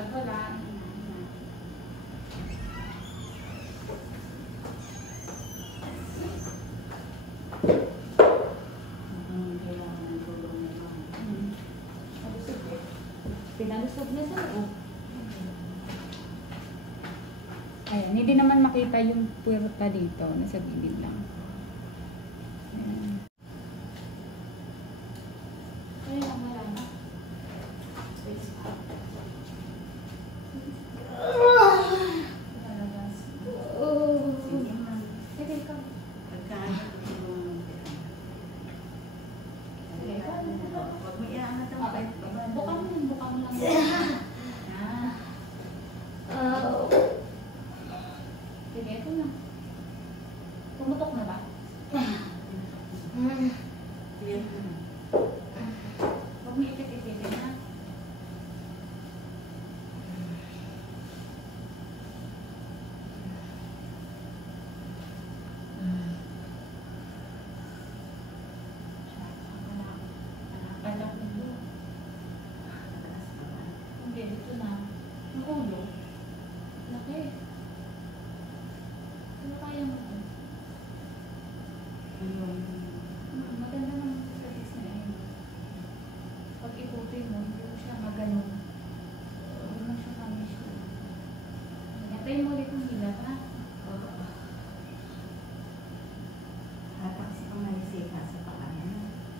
Pag wala, pinalusog na sa loob. Ayan, hindi naman makita yung puwerta dito. Nasa gilid lang. Ayan. Ayan, wala na. Sige, ito na. Pumutok na ba? Huwag mo ipit-ipitin ha. Hindi, dito na. Ang ulo. Laki. Ano kaya mo ito? Maganda naman sa statis na yun. Pag ikutin mo, hindi mo siya maganon. Hindi mo siya kamish ko. Natayin mo ulit yung hilap, ha? Tapos ang nalisika sa paan.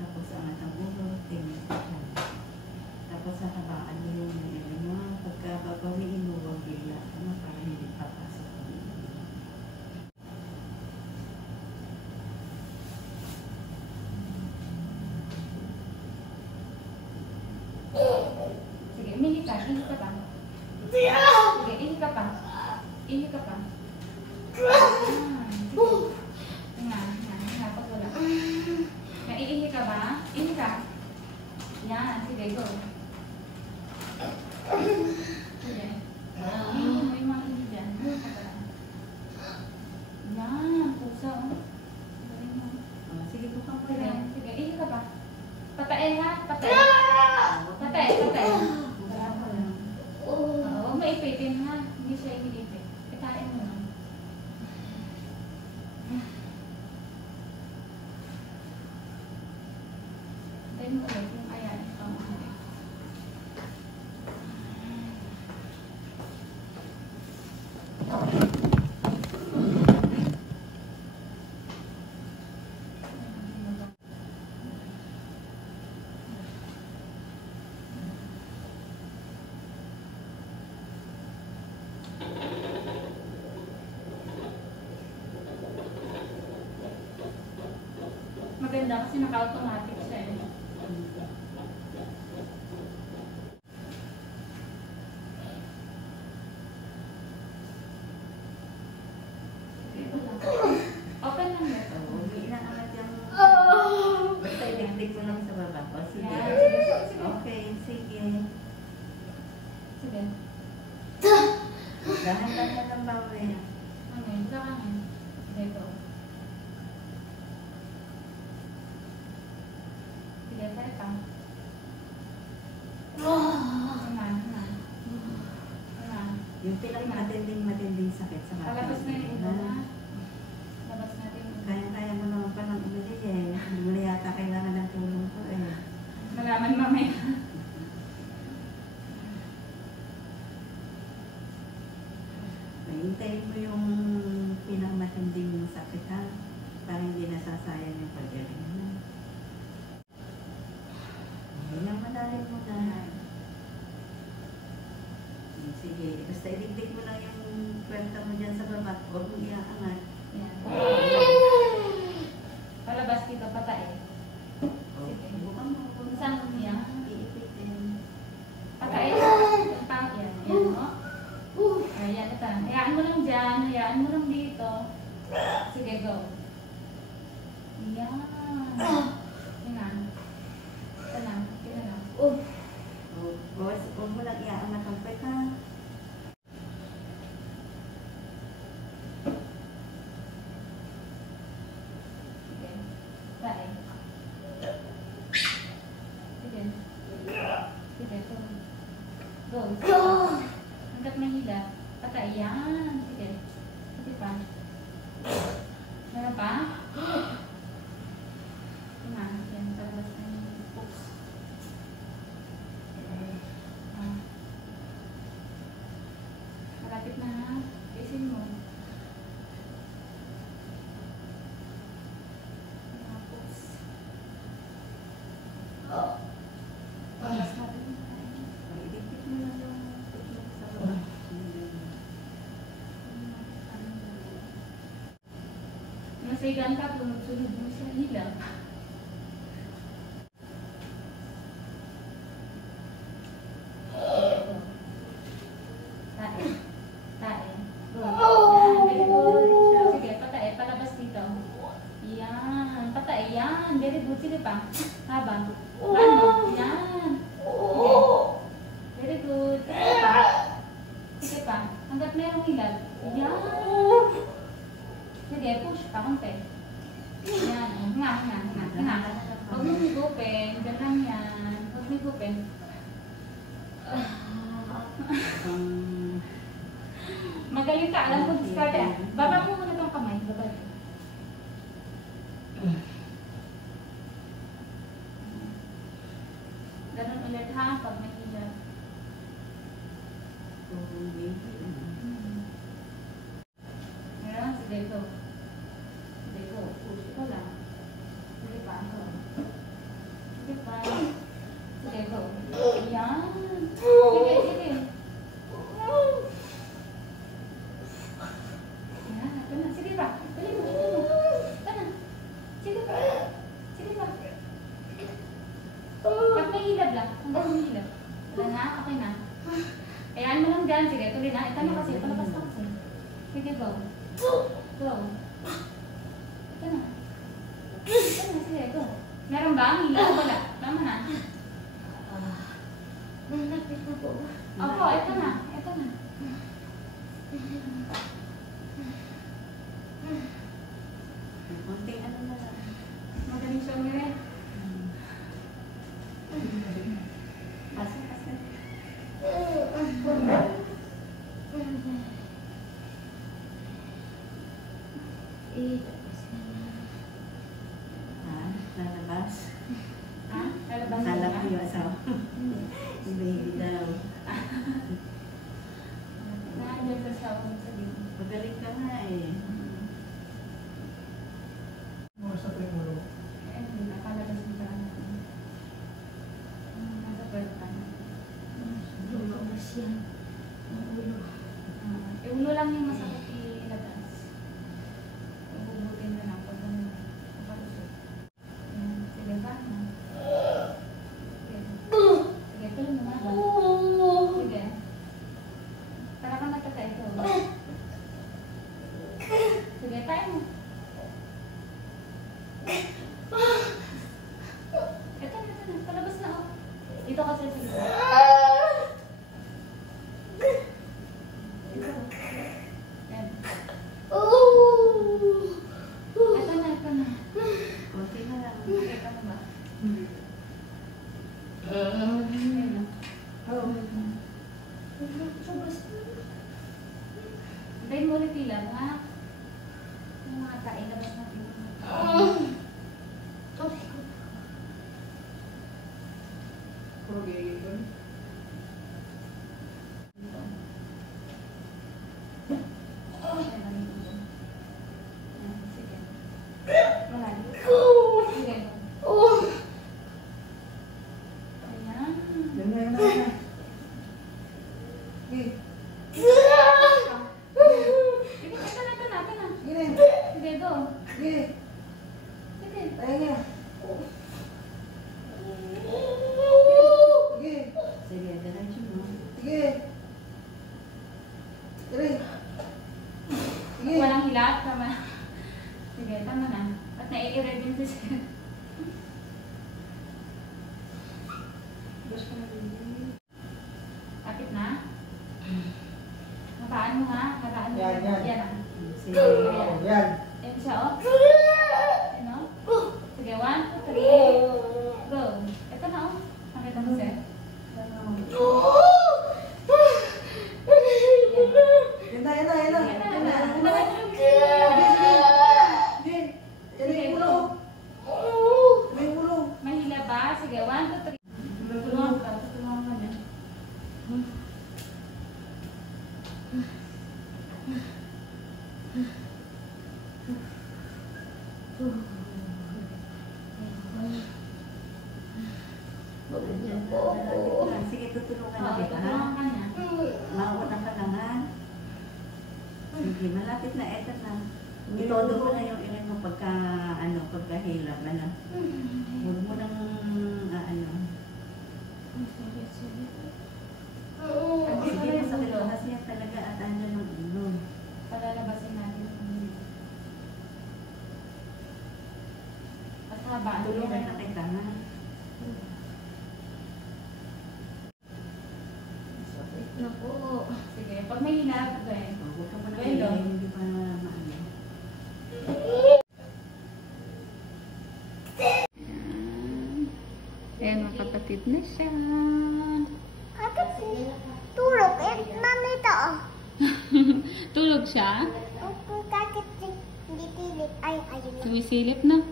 Tapos ang atabulo, tingin sa siya. Tapos sa habaan mo yung nilin mo. Pagkababawiin mo, huwag bigla. Para hindi papasok. Sige, ihi ka pa. Sige, ihi ka pa. Ihi ka pa. Nga, pag wala. Naiihi ka ba? Ihi ka. Yan, sige, go. Sige. Ihi mo yung mga ihi dyan. Yan, pusa, oh. Sige, bukang ko Sige, yan. sige, ihi ka pa. Patay ha, patay. Patay. Huwag mo ipitin ha. Hindi siya inilipit. Ikain mo na. Tayo mo ulit yung ayan. Ito mo ulit. Maganda kasi naka-automatic siya eh. Open lang yun. Hindi inaangat yung... Basta iligtig mo lang sa baba ko. Sige. Okay, sige. Sige. Dahan-dahan ng bawi. Ano, sa kanan. Sige, go. Sige, sir ka. Yung pinaka-matinding sakit sa katawan. Palabas na yung ito na. Labas natin yung ito. Kaya mo naman pa ng umili eh. Hindi mo na yata kailangan ng tulong ko eh. Malaman mamaya. Hintayin mo yung pinakamatinding sakit ha. Para hindi nasasayang yung pag-iring mo. Hindi lang madalin mo na. Sige, basta iligdig mo lang yung kwenta mo dyan sa baba. Huwag mo iaangat. Yan. Palabas dito, patay. Sige. Bukan mo. Saan mo niya? Iipitin. Patay. Yan. Yan, no? Ayan, ito. Hayaan mo lang dyan. Hayaan mo lang dito. Sige, go. Yan. Yan. Ito lang. Ito lang. Huwag mo lang iaangat ang kwenta. Sige. Patay. Sige. Sige, go. Go. hanggat mahila. Patay. Yan. Sige. Sige pa. Meron pa? Ito na. Yan. Palabas na yung books. Malapit na ha. Isin mo. Tapos. Palabas natin. Idikit mo na yung tutlog sa baba. Masaygan ka, sunod mo sa hila. Tae. Tae. Yan, very good. Sige, patay. Palabas dito. Yan. Patay. Yan. Very good. Sige pa. Habang. Ano? Yan. Sige. Very good. Sige pa. Sige pa. Hanggat mayroong hilag. Yan. Sige, push pa konti. Yan. Nga. Huwag mo higupin. Diyan lang yan. Huwag mo higupin. Magaling ka. Alam ko discard. Baba mo muna tong kamay. Baba. Ganun ulit ha. Pag may hilag. Meron? Sige, go. Sige, go. Push ko lang. Sige pa. Go. Sige pa. Sige, go. Ayan. Sige, sige. Ayan, ito na. Sige pa. Dali mo, dali mo. Ito na. Sige pa. Sige pa. Pag may hilab lang. Hanggang may hilab. Wala na? Okay na. Ayan mo lang dyan. Sige, tuloy na. Ito na kasi. Palabas na kasi. Sige, go. Go. Ito na. Ito na. Sige, go. Meron ba? Hilaw? Wala. Tama na. Malapit na po. Opo, ito na. Ito na. Konting ano na lang. Magaling siya umirin. Kasi. Lalabas. Ha? Lalabas na Lalabas ba? yung asawa. Baby daw. Nandiyan sa sawa mo sa dito. Magaling ka nga eh. Sa tuwing ulo. Eh, hindi na. Palabas mo sa ano. Nasa pwede na. Lumabas yan. Ang ulo. Yung ulo lang yung masakit ilabas. Ububutin na lang pag ano. Kapalusot. Sige pa. Sige. Sige, tuloy mo nga. Sige. Para ka matatay ito. Sige, tayo mo. Ito na. Palabas na ako. Dito kasi sige. Yan. Ito na. Konti na lang. Okay ka na ba? Ayun na. Hintayin mo ulit ilang, ha? Yung mga tae, labas natin. Dito. Ayan, nandito. Ayan, sige. Malalim. Sige. Ayan. Sige, ito na. Sige, go. Sige. Sige, diretso mo. Walang hilat, tama na. Sige, tama na. At nai-irad din si Sir. Kapit na? Makaan mo nga. Makaan mo. Yan, yan. Yan ah. Sige. Yan. Ayan siya, oh. Ano? Sige, 1, 2, 3. Go. Ito na, oh. Nakita mo, Sir? Malapit na. Sige, tutulungan na Oo, kita, ha? tutulungan ka niya. Mauna ka lang, ha? Sige, malapit na. Eto na. Itodo mo na yung irin mo pagka, pagkahilap, ano? Huwag mo nang, Sige, masakit na siya talaga at andyan ng ulo. Palalabasin natin yung ulo. At habaan Tulungan niya. na kita, ha? Naku. Sige, pag may hinap, gawin. Huwag ka muna Well, kayo, hindi pa maano. Ayan, mga kapatid na siya. Tulog mami to. Tulog siya? Kakit ditilit. Ay, ayun. Sumisilip na.